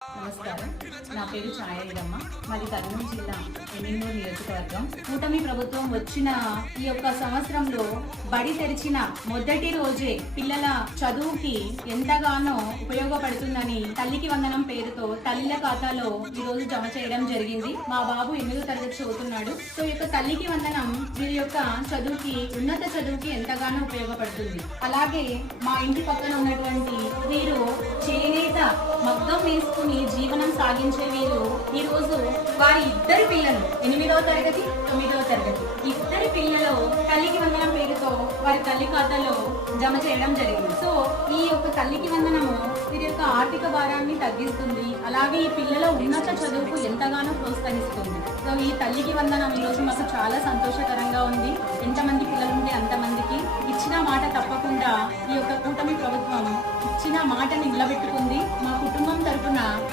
నమస్కారం. నా పేరు ఛాయలీలమ్మ. మాది కర్నూలు జిల్లా ఎమ్మిగనూరు నియోజకవర్గం. కూటమి ప్రభుత్వం వచ్చిన ఈ యొక్క సంవత్సరంలో బడి తెరిచిన మొదటి రోజే పిల్లల చదువుకి ఎంతగానో ఉపయోగపడుతుందని తల్లికి వందనం పేరుతో తల్లిల ఖాతాలో ఈ రోజు జమ చేయడం జరిగింది. మా బాబు 8వ తరగతి చదువుతున్నాడు. సో ఈ యొక్క తల్లికి వందనం వీరి యొక్క చదువుకి, ఉన్నత చదువుకి ఎంతగానో ఉపయోగపడుతుంది. అలాగే మా ఇంటి పక్కన ఉన్నటువంటి వీరు చేనేత మగ్గం వేసుకుని జీవనం సాగించే వీరు ఈ రోజు వారి ఇద్దరు పిల్లలు 8వ తరగతి 9వ తరగతి ఇద్దరి పిల్లలు తల్లికి వందనం పేరుతో వారి తల్లి ఖాతాలో జమ చేయడం జరిగింది. సో ఈ యొక్క తల్లికి వందనము వీరి యొక్క ఆర్థిక భారాన్ని తగ్గిస్తుంది. అలాగే ఈ పిల్లల ఉన్నత చదువుకు ఎంతగానో ప్రోత్సహిస్తుంది. సో ఈ తల్లికి వందనం ఈ రోజు మాకు చాలా సంతోషకరంగా ఉంది. ఎంతమంది పిల్లలు ఉంటే అంతమందికి ఇచ్చిన మాట తప్పకుండా ఈ యొక్క కూటమి ప్రభుత్వం ఇచ్చిన మాటని నిలబెట్టుకుంది. మా కుటుంబం తరపున